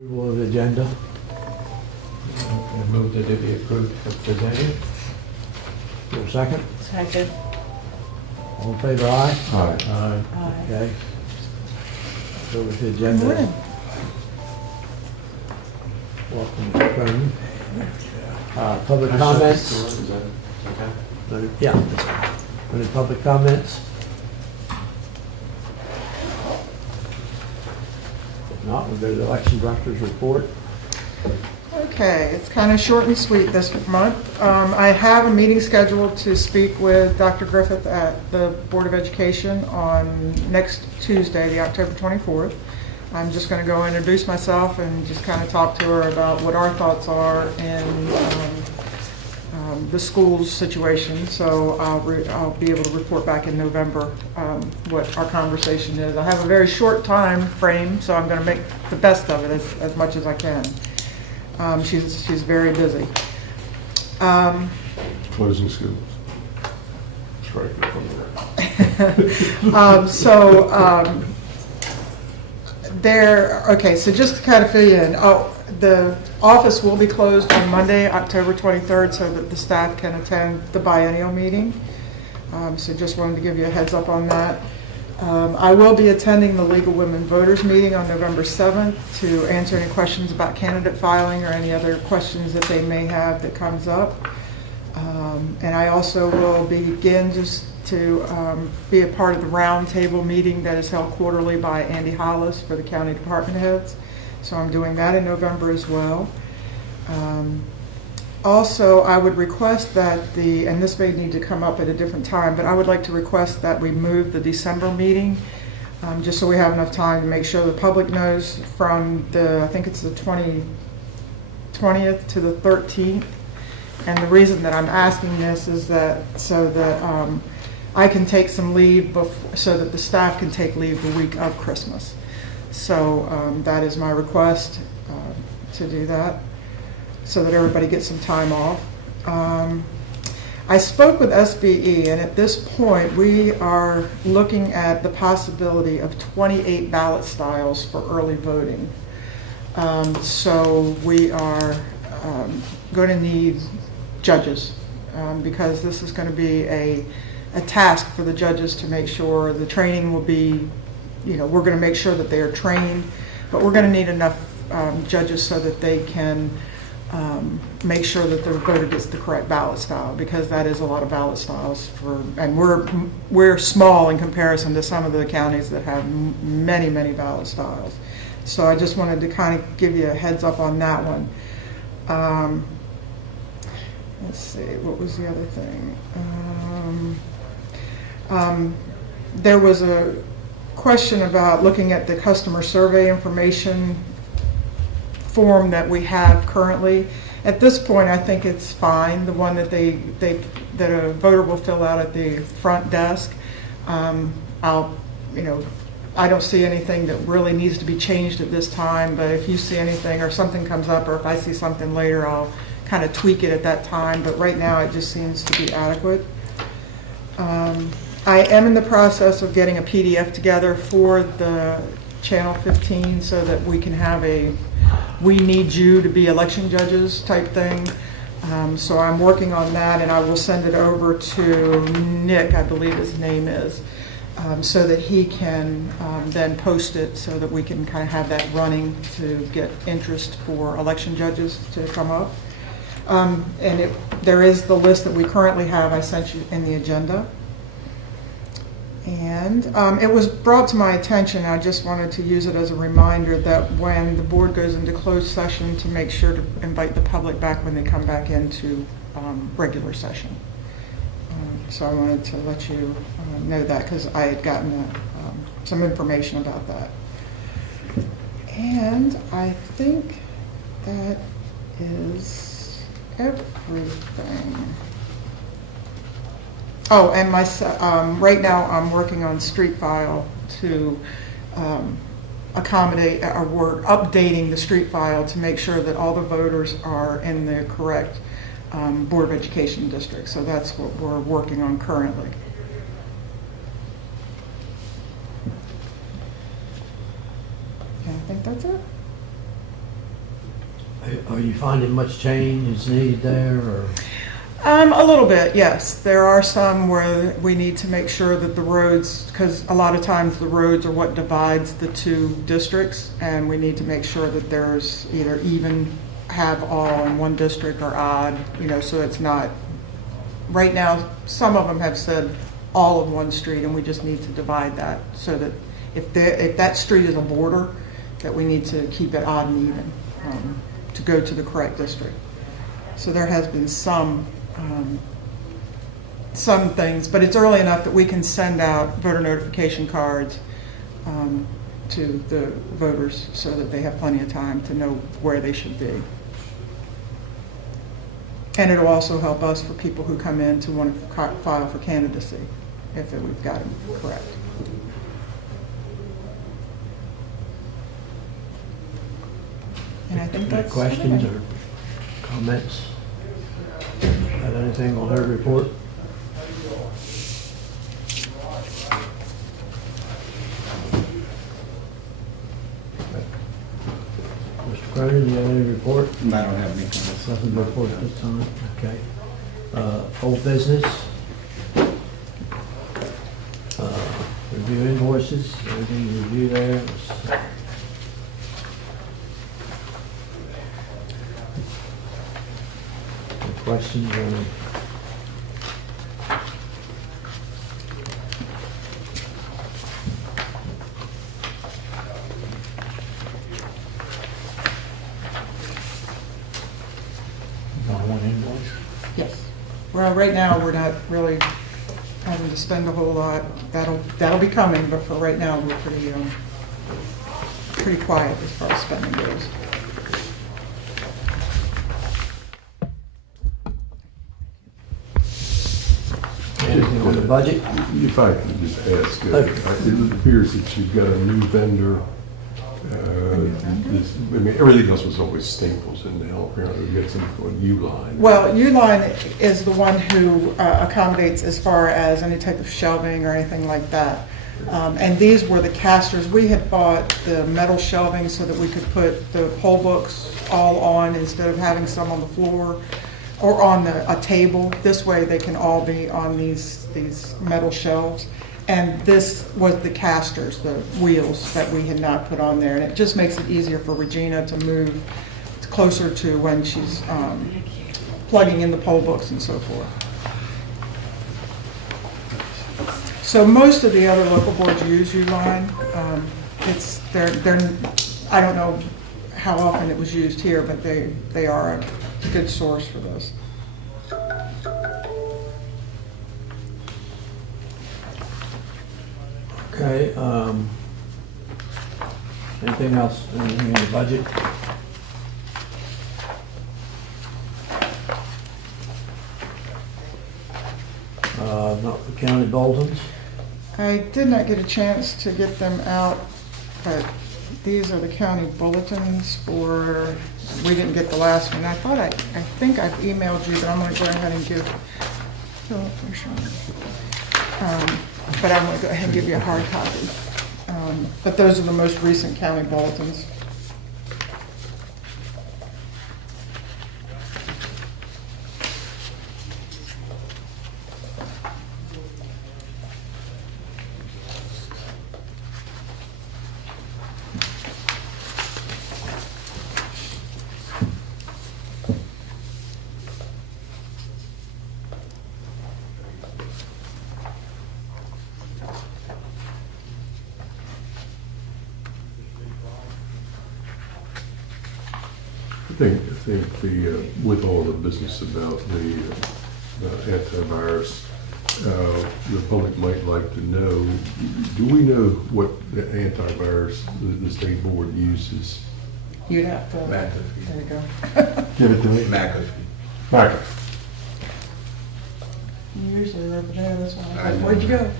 Approval of the agenda. I move that it be approved as presented. For a second. Second. All in favor, aye? Aye. Aye. Okay. So with the Good agenda. morning. Welcome to Cronin. Public comments? Is that okay? Yeah. Any public comments? If not, we'll go to the election director's report. Okay, it's kind of short and sweet this month. I have a meeting scheduled to speak with Dr. Griffith at the Board of Education on next Tuesday, the October 24th. I'm just going to go introduce myself and just kind of talk to her about what our thoughts are in the school's situation. So I'll be able to report back in November what our conversation is. I have a very short time frame, so I'm going to make the best of it as much as I can. She's very busy. Closing schools. Strike it from there. Okay, so just to kind of fill you in, the office will be closed on Monday, October 23rd, so that the staff can attend the biennial meeting. So just wanted to give you a heads up on that. I will be attending the League of Women Voters meeting on November 7th to answer any questions about candidate filing or any other questions that they may have that comes up. And I also will begin just to be a part of the roundtable meeting that is held quarterly by Andy Hollis for the county department heads. So I'm doing that in November as well. Also, I would request that and this may need to come up at a different time, but I would like to request that we move the December meeting, just so we have enough time to make sure the public knows from I think it's the 20th to the 13th. And the reason that I'm asking this is so that I can take some leave so that the staff can take leave the week of Christmas. So that is my request to do that, so that everybody gets some time off. I spoke with SBE, and at this point we are looking at the possibility of 28 ballot styles for early voting. So we are going to need judges, because this is going to be a task for the judges to make sure the training will be, we're going to make sure that they are trained, but we're going to need enough judges so that they can make sure that the voter gets the correct ballot style, because that is a lot of ballot styles and we're small in comparison to some of the counties that have many ballot styles. So I just wanted to kind of give you a heads up on that one. Let's see, what was the other thing? There was a question about looking at the customer survey information form that we have currently. At this point, I think it's fine. The one that that a voter will fill out at the front desk. I don't see anything that really needs to be changed at this time, but if you see anything or something comes up, or if I see something later, I'll kind of tweak it at that time, but right now it just seems to be adequate. I am in the process of getting a PDF together for the Channel 15 so that we can have we need you to be election judges type thing. So I'm working on that, and I will send it over to Nick, I believe his name is, so that he can then post it so that we can kind of have that running to get interest for election judges to come up. There is the list that we currently have. I sent you in the agenda. And it was brought to my attention, I just wanted to use it as a reminder that when the board goes into closed session, to make sure to invite the public back when they come back into regular session. So I wanted to let you know that, because I had gotten some information about that. And I think that is everything. Oh, and right now I'm working on street file to accommodate, or we're updating the street file to make sure that all the voters are in the correct Board of Education district. So that's what we're working on currently. And I think that's it. Are you finding much change is needed there, or? A little bit, yes. There are some where we need to make sure that the roads, because a lot of times the roads are what divides the two districts, and we need to make sure that there's either even have all in one district or odd, so it's not, right now, some of them have said all of one street, and we just need to divide that so that if that street is a border, that we need to keep it odd and even to go to the correct district. So there has been some things, but it's early enough that we can send out voter notification cards to the voters so that they have plenty of time to know where they should be. And it'll also help us for people who come in to want to file for candidacy, if we've got them correct. And I think Any that's questions everything. or comments? Have anything on her report? Mr. Cronin, do you have any report? I don't have any comments. Nothing to report at this time? Okay. Old business? Review invoices, anything to review there? Any questions or any? On one invoice? Yes. Well, right now, we're not really having to spend a whole lot. That'll be coming, but for right now, we're pretty quiet as far as spending goes. Anything on the budget? If I could just ask, it appears that you've got a new vendor. Everything else was always Staples, and now apparently we got something called Uline. Well, Uline is the one who accommodates as far as any type of shelving or anything like that. And these were the casters. We had bought the metal shelving so that we could put the poll books all on instead of having some on the floor or on a table. This way they can all be on these metal shelves. And this was the casters, the wheels that we had not put on there. And it just makes it easier for Regina to move closer to when she's plugging in the poll books and so forth. So most of the other local boards use Uline. I don't know how often it was used here, but they are a good source for this. Okay, anything else, anything in the budget? Not the county bulletins? I did not get a chance to get them out, but these are the county bulletins for, we didn't get the last one. I think I've emailed you, but I'm gonna go ahead and give Philip for sure. But I'm gonna go ahead and give you a hard copy. But those are the most recent county bulletins. I think with all the business about the antivirus, the public might like to know, do we know what the antivirus the state board uses? You'd have to, there McAfee. you go. Give it to me. McAfee. Mark. Usually they're over there, this one. I know. Where'd you go?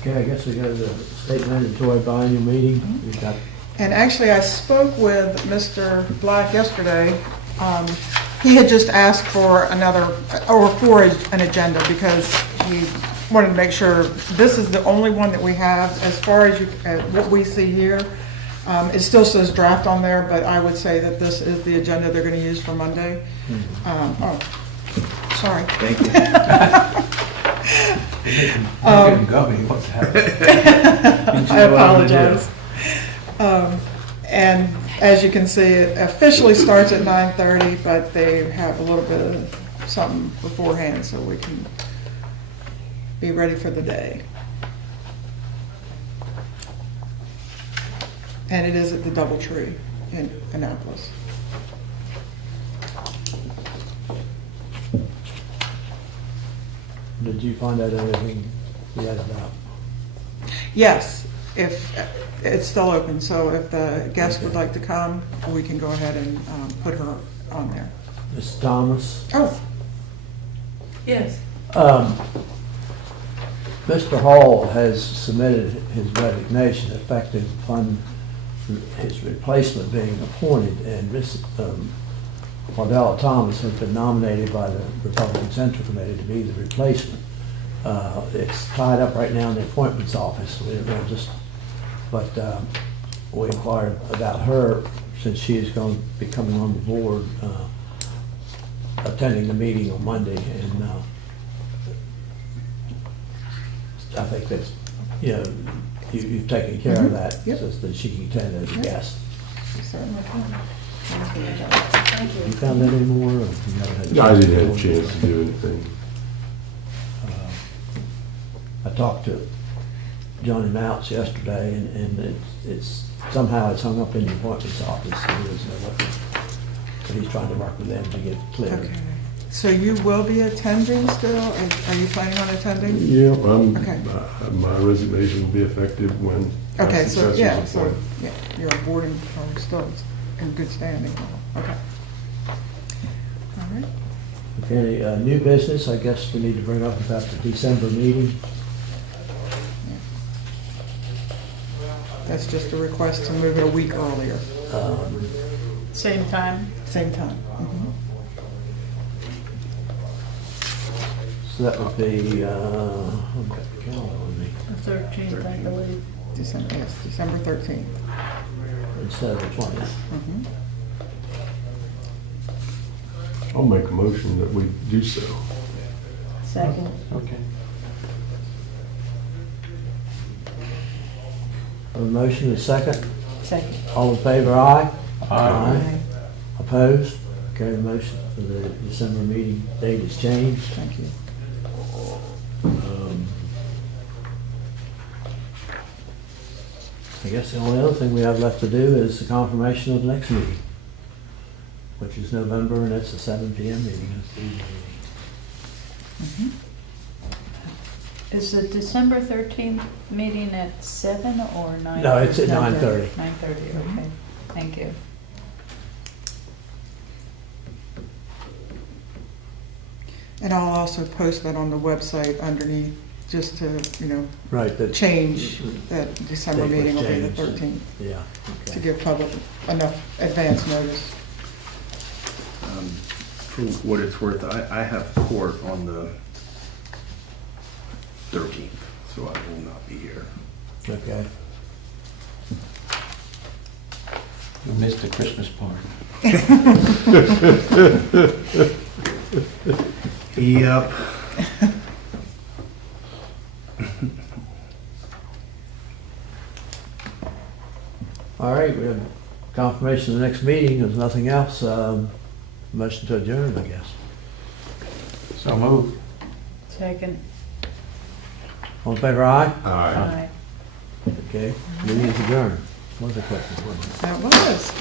Okay, I guess we go to the state mandatory biannual meeting. We've got, And actually, I spoke with Mr. Black yesterday, He had just asked for another, or for an agenda, because he wanted to make sure, this is the only one that we have, as far as what we see here. It still says draft on there, but I would say that this is the agenda they're gonna use for Monday. Oh, sorry. Thank you. I'm getting gummy, what's happening? I apologize. And as you can see, it officially starts at 9:30, but they have a little bit of something beforehand so we can be ready for the day. And it is at the Doubletree in Annapolis. Did you find out everything yet about? Yes, if, it's still open, so if the guest would like to come, we can go ahead and put her on there. Ms. Thomas? Oh, Yes. Mr. Hall has submitted his resignation effective upon his replacement being appointed, and Ms. Cordell Thomas has been nominated by the Republican Central Committee to be the replacement. It's tied up right now in the appointments office. But we inquired about her, since she is going to be coming on the board, attending the meeting on Monday, and I think that's, you've taken care of that, Yep. so that she can attend as a Yep. guest. you certainly can. Thank You you. found that anymore? Or you haven't had a I didn't have a to chance to do anything. I talked to Johnny Mounts yesterday, and it's somehow it's hung up in the appointments office. So he's trying to work with them to get it cleared. Okay, so you will be attending still? Are you planning on attending? Yeah, Okay. my resignation will be effective when my Okay, so, successor yeah, is so, appointed. yeah, you're on board and are still in good standing. Okay. All right. Okay, new business, I guess we need to bring up about the December meeting. That's just a request to move it a week earlier, Same time? same time. Mhm. So that would be, I've got the calendar on me, The 13th, I believe. December, yes, December 13th. instead of the 20th. Mhm. I'll make a motion that we do so. Second. Okay. A motion is second. Second. All in favor, aye? Aye. Opposed? Okay, the motion for the December meeting date is changed. Thank you. I guess the only other thing we have left to do is the confirmation of the next meeting, which is November, and it's a 7 PM meeting. That's the evening meeting. Mhm. Is the December 13th meeting at 7 or 9? No, it's at 9:30. 9:30, okay. Thank you. And I'll also post that on the website underneath, just to, Right, that. change that December Date was meeting will be the changed. 13th, Yeah, to okay. give public enough advance notice. For what it's worth, I have court on the 13th, so I will not be here. Okay. We missed the Christmas party. Yep. All right, we have confirmation of the next meeting. There's nothing else. Motion to adjourn, I guess. So moved. Second. All in favor, aye? Aye. Okay, meeting is adjourned. What was the question? That was.